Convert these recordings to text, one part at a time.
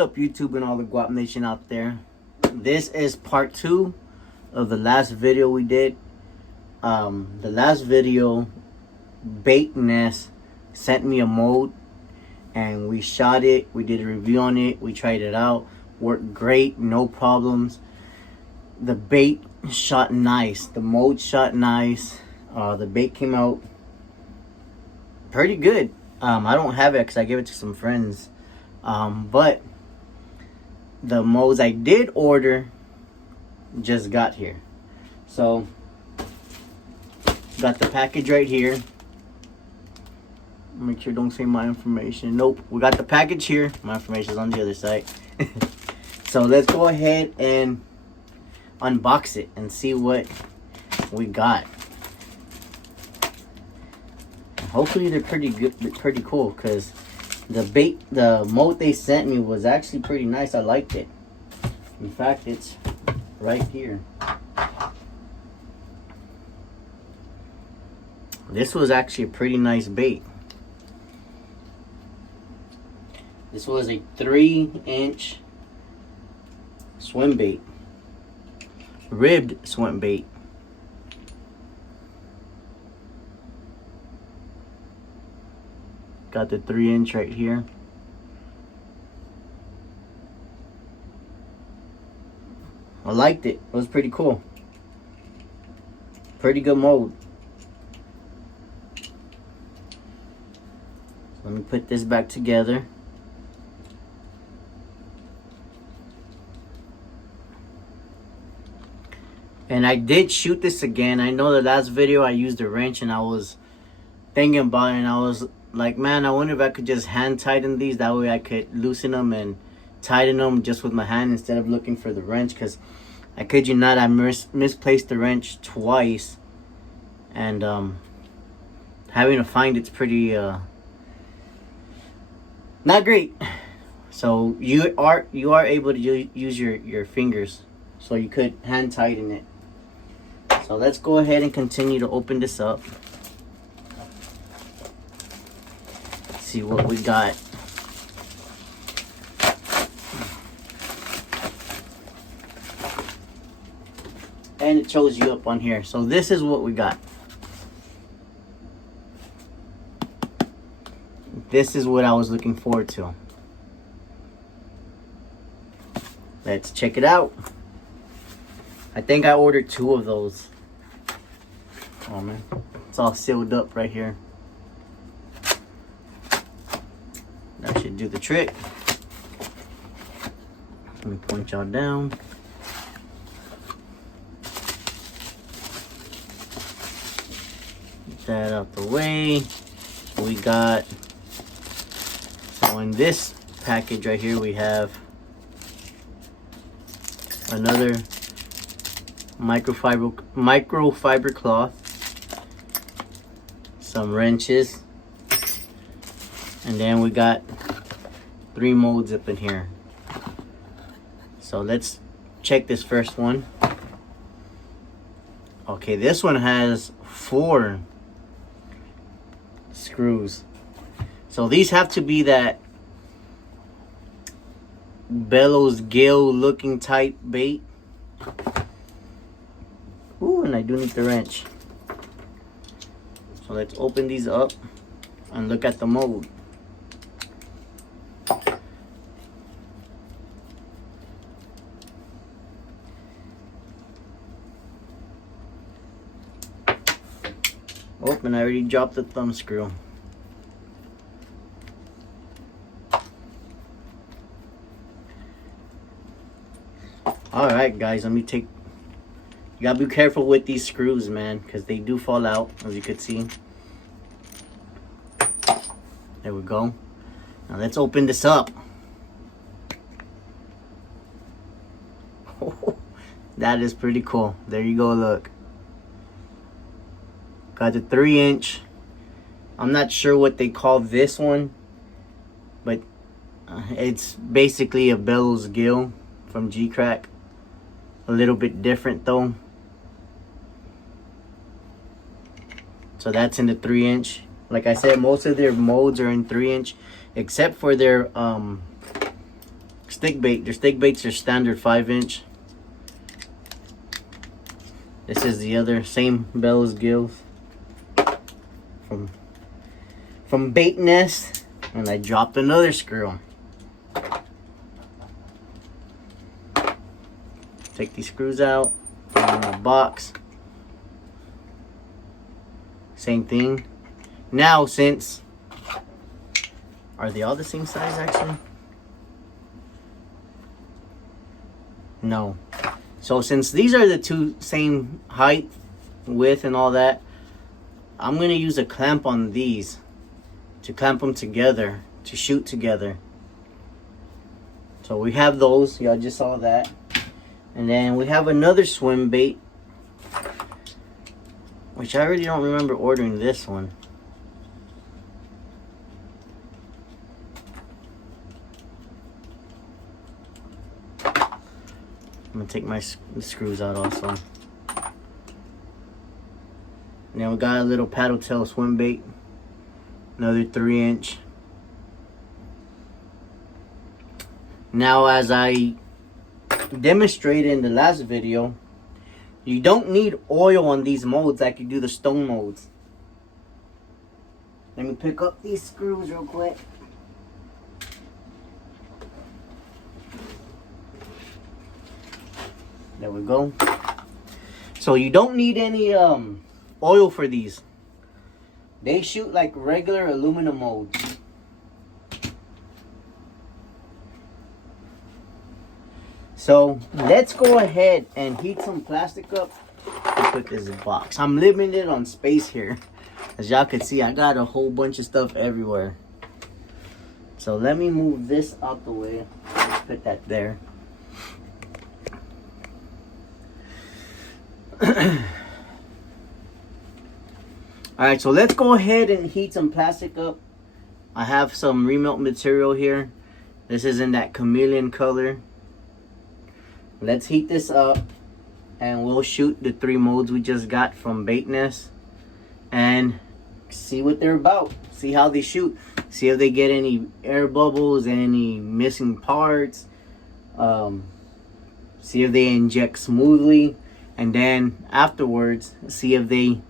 up, YouTube and all the Guap Nation out there? This is part 2 of the last video we did. The last video, Bait Nest sent me a mold and we shot it. We did a review on it. We tried it out. Worked great, no problems. The bait shot nice. The mold shot nice. The bait came out pretty good. I don't have it because I gave it to some friends. But the molds I did order just got here. So got the package right here. Make sure don't say my information. Nope, we got the package here. My information is on the other side. So let's go ahead and unbox it and see what we got. Hopefully they're pretty good, pretty cool, because the mold they sent me was actually pretty nice. I liked it. In fact, it's right here. This was actually a pretty nice bait. This was a 3-inch swim bait, ribbed swim bait. Got the 3-inch right here. I liked it. It was pretty cool. Pretty good mold. Let me put this back together. And I did shoot this again. I know the last video I used a wrench and I was thinking about it and I was like, man, I wonder if I could just hand tighten these. That way I could loosen them and tighten them just with my hand instead of looking for the wrench. Because I kid you not, I misplaced the wrench twice. And having to find it's pretty not great. So you are able to use your fingers. So you could hand tighten it. So let's go ahead and continue to open this up. See what we got. And it shows you up on here. So this is what we got. This is what I was looking forward to. Let's check it out. I think I ordered 2 of those. Oh man, it's all sealed up right here. That should do the trick. Let me point y'all down. Get that out the way. We got, so in this package right here, we have another microfiber cloth, some wrenches, and then we got 3 molds up in here. So let's check this first one. Okay, this one has 4 screws. So these have to be that bellows gill looking type bait. Ooh, and I do need the wrench. So let's open these up and look at the mold. Oh, and I already dropped the thumb screw. Alright guys, let me take, you gotta be careful with these screws, man, because they do fall out, as you could see. There we go. Now let's open this up. That is pretty cool. There you go, look. Got the 3-inch. I'm not sure what they call this one, but it's basically a bellows gill from G-Crack. A little bit different though. So that's in the 3-inch. Like I said, most of their molds are in 3-inch, except for their stick bait. Their stick baits are standard 5-inch. This is the other same bellows gills from Bait Nest, and I dropped another screw. Take these screws out, put them in a box. Same thing. Now, since are they all the same size actually? No. So since these are the two same height, width, and all that, I'm gonna use a clamp on these to clamp them together to shoot together. So we have those. Y'all just saw that. And then we have another swim bait, which I really don't remember ordering this one. I'm gonna take my screws out also. And then we got a little paddle tail swim bait, another 3-inch. Now, as I demonstrated in the last video, you don't need oil on these molds like you do the stone molds. Let me pick up these screws real quick. There we go. So you don't need any oil for these. They shoot like regular aluminum molds. So let's go ahead and heat some plastic up and put this box. I'm limited on space here. As y'all can see, I got a whole bunch of stuff everywhere. So let me move this out the way. Let's put that there. Alright, so let's go ahead and heat some plastic up. I have some remelt material here. This is in that chameleon color. Let's heat this up and we'll shoot the 3 molds we just got from Bait Nest and see what they're about. See how they shoot. See if they get any air bubbles, any missing parts. See if they inject smoothly. And then afterwards, see if they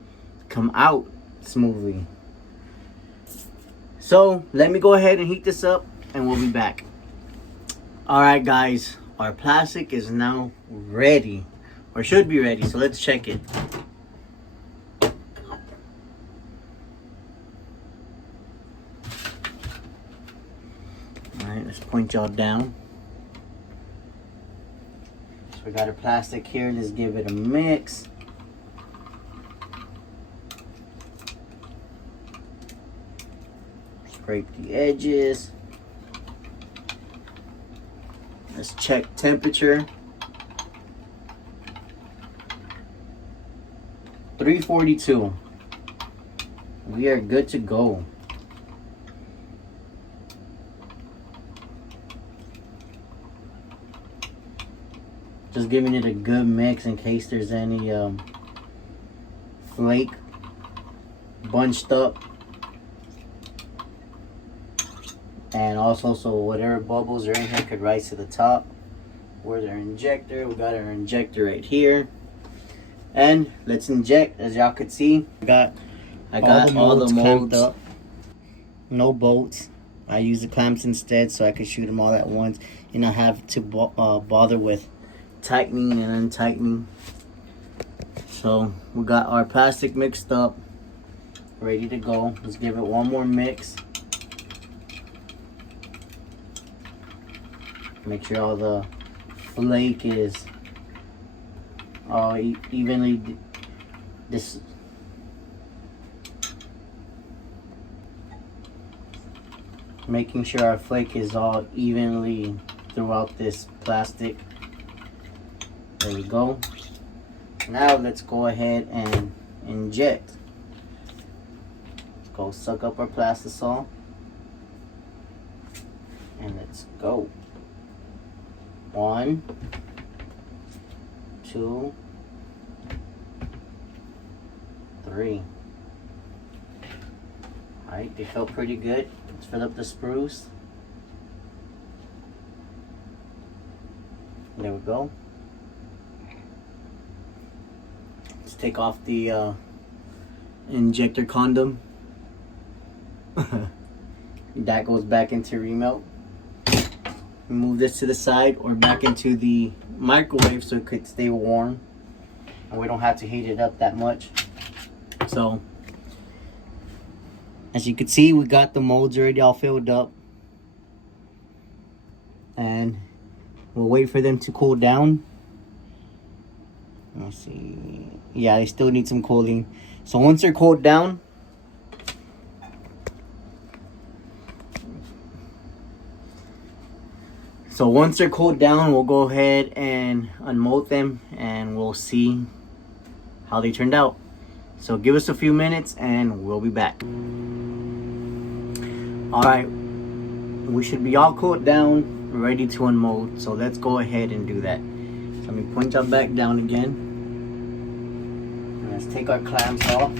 come out smoothly. So let me go ahead and heat this up and we'll be back. Alright guys, our plastic is now ready, or should be ready, so let's check it. Alright, let's point y'all down. So we got our plastic here, let's give it a mix. Scrape the edges. Let's check temperature. 342. We are good to go. Just giving it a good mix in case there's any flake bunched up. And also, so whatever bubbles are in here could rise to the top. Where's our injector? We got our injector right here. And let's inject. As y'all could see, I got all the molds up. No bolts. I use the clamps instead so I can shoot them all at once and not have to bother with tightening and untightening. So we got our plastic mixed up, ready to go. Let's give it one more mix. Make sure all the flake is evenly making sure our flake is all evenly throughout this plastic. There we go. Now let's go ahead and inject. Let's go suck up our plastisol. And let's go. 1, 2, 3. Alright, they felt pretty good. Let's fill up the spruce. There we go. Let's take off the injector condom. That goes back into remelt. Move this to the side or back into the microwave so it could stay warm and we don't have to heat it up that much. So as you can see, we got the molds already all filled up, and we'll wait for them to cool down. Let's see. Yeah, they still need some cooling. So once they're cooled down, we'll go ahead and unmold them and we'll see how they turned out. So give us a few minutes and we'll be back. All right, we should be all cooled down, ready to unmold. So let's go ahead and do that. So let me point y'all back down again. Let's take our clamps off.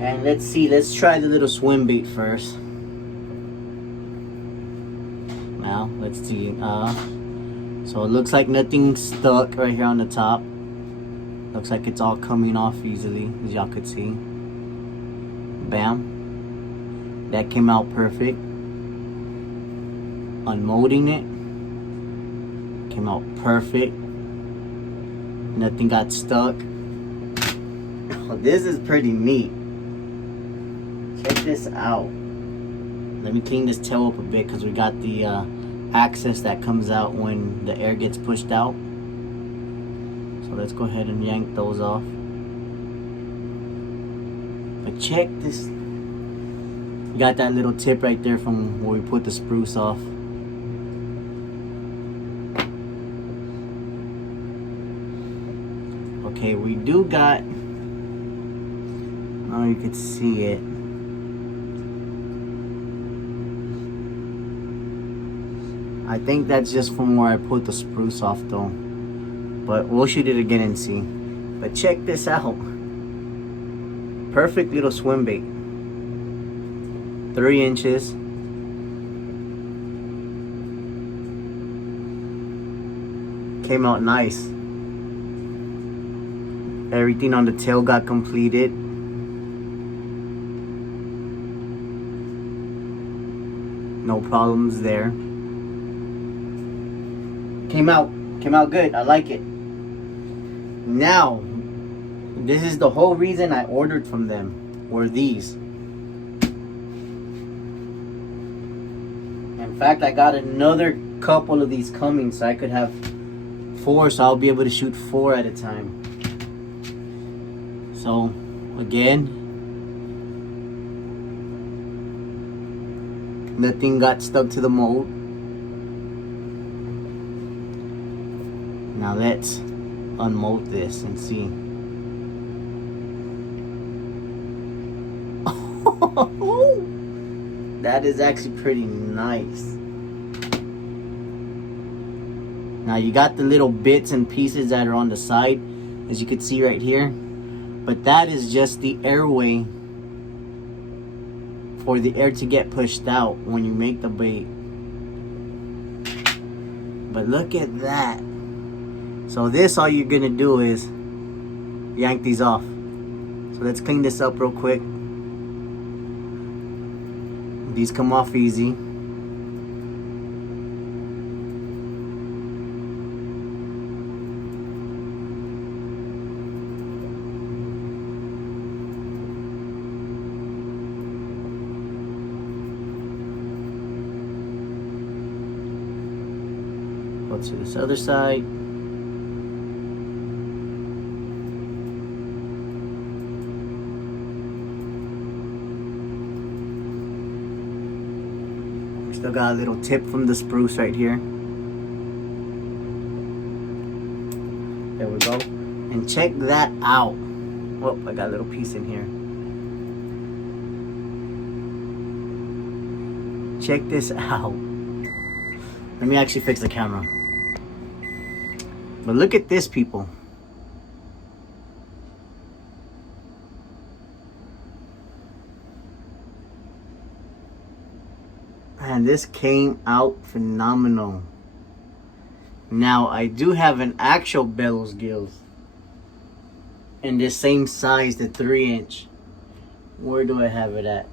And let's see, let's try the little swim bait first. Now, let's see. So it looks like nothing's stuck right here on the top. Looks like it's all coming off easily, as y'all could see. Bam. That came out perfect. Unmolding it. Came out perfect. Nothing got stuck. Oh, this is pretty neat. Check this out. Let me clean this tail up a bit because we got the access that comes out when the air gets pushed out. So let's go ahead and yank those off. But check this. You got that little tip right there from where we put the spruce off. Okay, we do got, oh, you could see it. I think that's just from where I put the spruce off though. But we'll shoot it again and see. But check this out. Perfect little swim bait. 3 inches. Came out nice. Everything on the tail got completed. No problems there. Came out good. I like it. Now, this is the whole reason I ordered from them, were these. In fact, I got another couple of these coming, so I could have 4, so I'll be able to shoot 4 at a time. So, again, nothing got stuck to the mold. Now let's unmold this and see. That is actually pretty nice. Now you got the little bits and pieces that are on the side, as you can see right here. But that is just the airway for the air to get pushed out when you make the bait. But look at that. So this, all you're gonna do is yank these off. So let's clean this up real quick. These come off easy. Go to this other side. Still got a little tip from the spruce right here. There we go. And check that out. Oh, I got a little piece in here. Check this out. Let me actually fix the camera. But look at this, people. And this came out phenomenal. Now I do have an actual bellows gills in this same size, the 3-inch. Where do I have it at?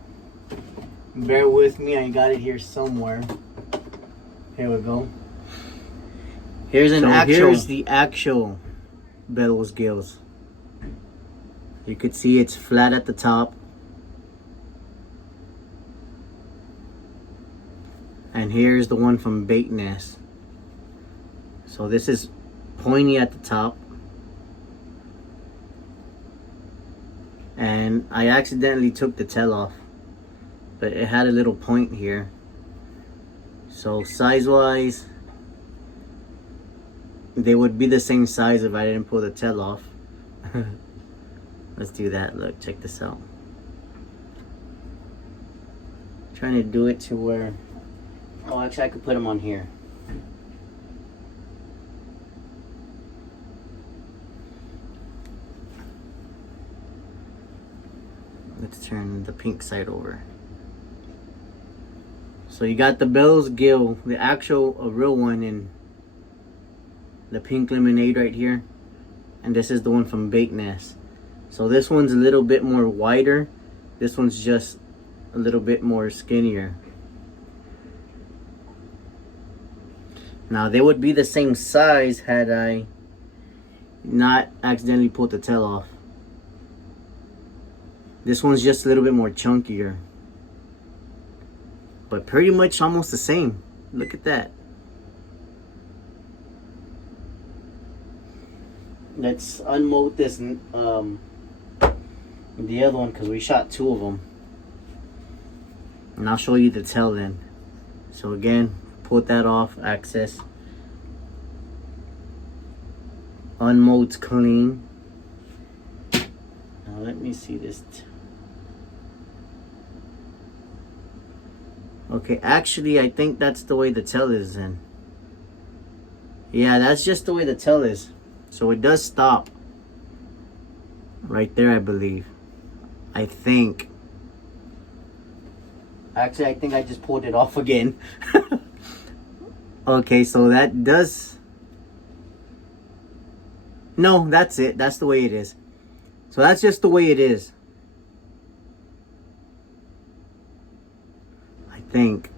Bear with me, I got it here somewhere. Here we go. Here's the actual bellows gills. You could see it's flat at the top. And here's the one from Bait Nest. So this is pointy at the top. And I accidentally took the tail off, but it had a little point here. So size wise, they would be the same size if I didn't pull the tail off. Let's do that. Look, check this out. Trying to do it to where, oh, actually I could put them on here. Let's turn the pink side over. So you got the bellows gill, the actual, a real one, in the pink lemonade right here. And this is the one from Bait Nest. So this one's a little bit more wider. This one's just a little bit more skinnier. Now they would be the same size had I not accidentally pulled the tail off. This one's just a little bit more chunkier, but pretty much almost the same. Look at that. Let's unmold this the other one, because we shot 2 of them, and I'll show you the tail then. So again, pull that off, access, unmold's clean. Now let me see this. Okay, actually I think that's the way the tail is then. Yeah, that's just the way the tail is. So it does stop right there, I believe. I think. Actually, I think I just pulled it off again. Okay, so that does... No, that's it. That's the way it is. So that's just the way it is. I think.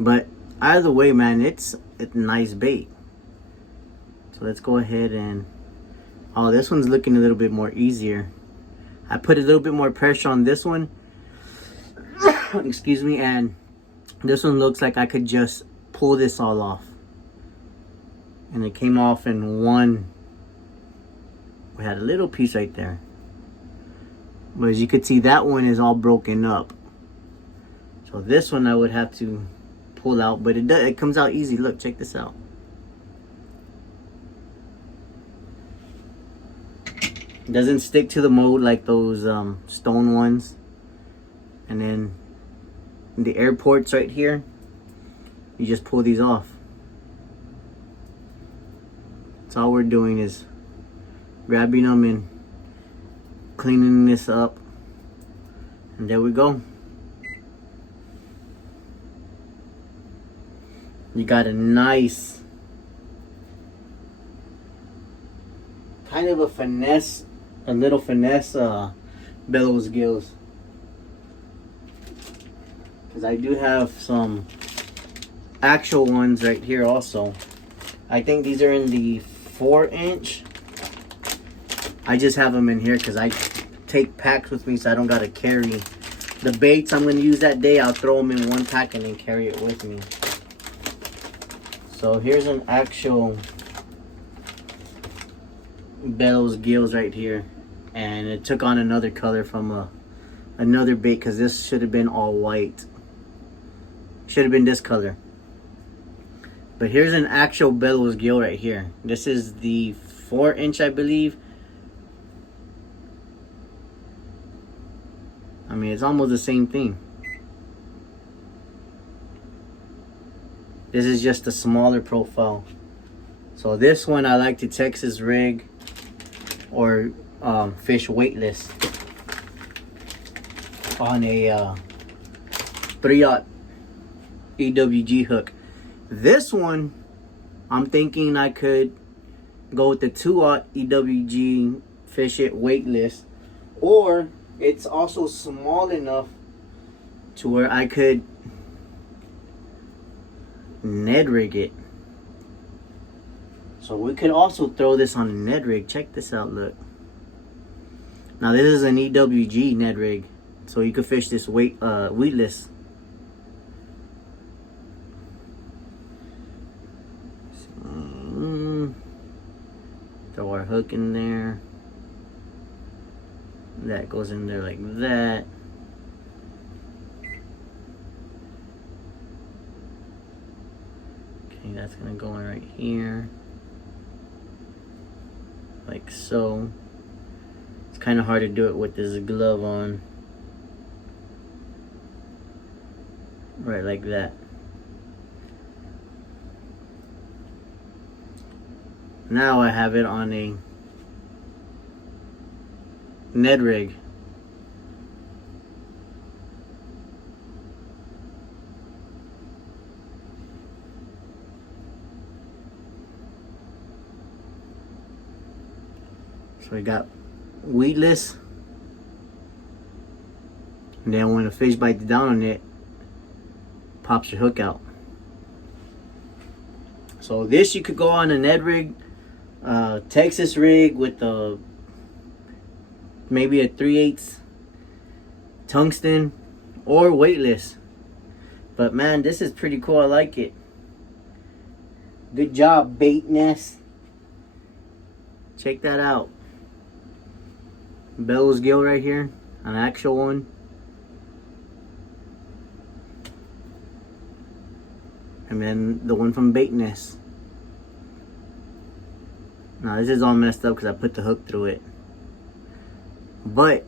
But either way, man, it's a nice bait. So let's go ahead and... Oh, this one's looking a little bit more easier. I put a little bit more pressure on this one. Excuse me, and this one looks like I could just pull this all off. And it came off in one. We had a little piece right there. But as you can see, that one is all broken up. So this one I would have to pull out, but it comes out easy. Look, check this out. It doesn't stick to the mold like those stone ones. And then the air ports right here, you just pull these off. So all we're doing is grabbing them and cleaning this up, and there we go. You got a nice kind of a finesse, a little finesse bellows gills, because I do have some actual ones right here also. I think these are in the 4-inch. I just have them in here because I take packs with me, so I don't gotta carry the baits I'm gonna use that day. I'll throw them in one pack and then carry it with me. So here's an actual bellows gills right here, and it took on another color from another bait, because this should have been all white. Should have been this color. But here's an actual bellows gill right here. This is the 4-inch, I believe. I mean, it's almost the same thing. This is just a smaller profile. So this one I like to Texas rig or fish weightless. on a 3/0 EWG hook. This one, I'm thinking I could go with the 2/0 EWG, fish it weightless, or it's also small enough to where I could Ned rig it. So we could also throw this on a Ned rig. Check this out, look. Now this is an EWG Ned rig, so you could fish this weightless. Throw our hook in there. That goes in there like that. Okay, that's gonna go in right here. Like so. It's kind of hard to do it with this glove on. Right like that. Now I have it on a Ned rig. So we got weedless, and then when a fish bites down on it, pops your hook out. So this you could go on a Ned rig, Texas rig with a maybe a 3/8 tungsten, or weightless. But man, this is pretty cool. I like it. Good job, Bait Nest. Check that out. Bellows gill right here, an actual one. And then the one from Bait Nest. Now this is all messed up because I put the hook through it. But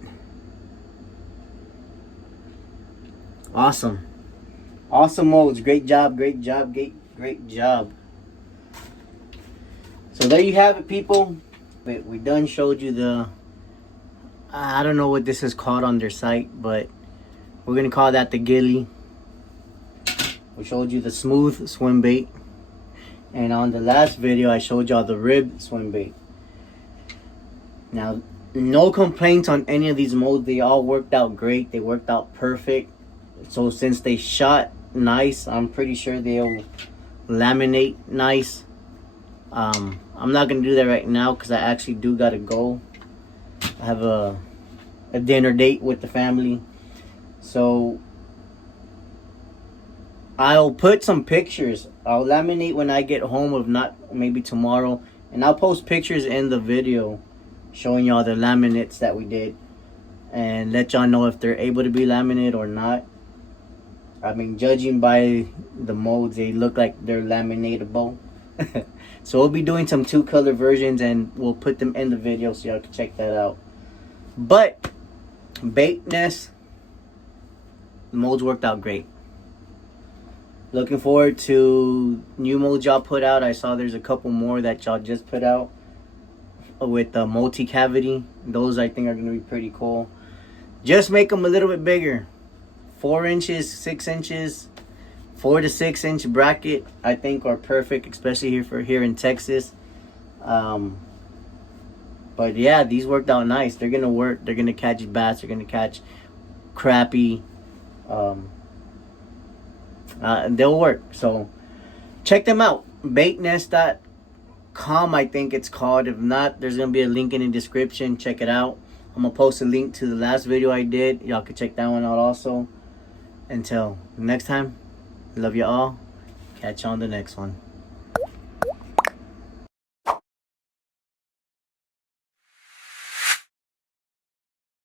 awesome. Awesome molds. Great job, great job, great job. So there you have it, people. We done showed you the, I don't know what this is called on their site, but we're gonna call that the gilly. We showed you the smooth swim bait, and on the last video I showed y'all the rib swim bait. Now, no complaints on any of these molds. They all worked out great. They worked out perfect. So since they shot nice, I'm pretty sure they'll laminate nice. I'm not gonna do that right now because I actually do gotta go. I have a dinner date with the family. So I'll put some pictures. I'll laminate when I get home, if not maybe tomorrow. And I'll post pictures in the video showing y'all the laminates that we did. And let y'all know if they're able to be laminated or not. I mean, judging by the molds, they look like they're laminatable. So we'll be doing some 2-color versions and we'll put them in the video so y'all can check that out. But Bait Nest, the molds worked out great. Looking forward to new molds y'all put out. I saw there's a couple more that y'all just put out with the multi-cavity. Those I think are going to be pretty cool. Just make them a little bit bigger. 4 inches, 6 inches, 4 to 6 inch bracket I think are perfect, especially here in Texas. But yeah, these worked out nice. They're gonna work. They're gonna catch bass. They're gonna catch crappie. They'll work. So check them out. Baitnest.com, I think it's called. If not, there's gonna be a link in the description. Check it out. I'm gonna post a link to the last video I did. Y'all can check that one out also. Until next time, love you all. Catch you on the next one.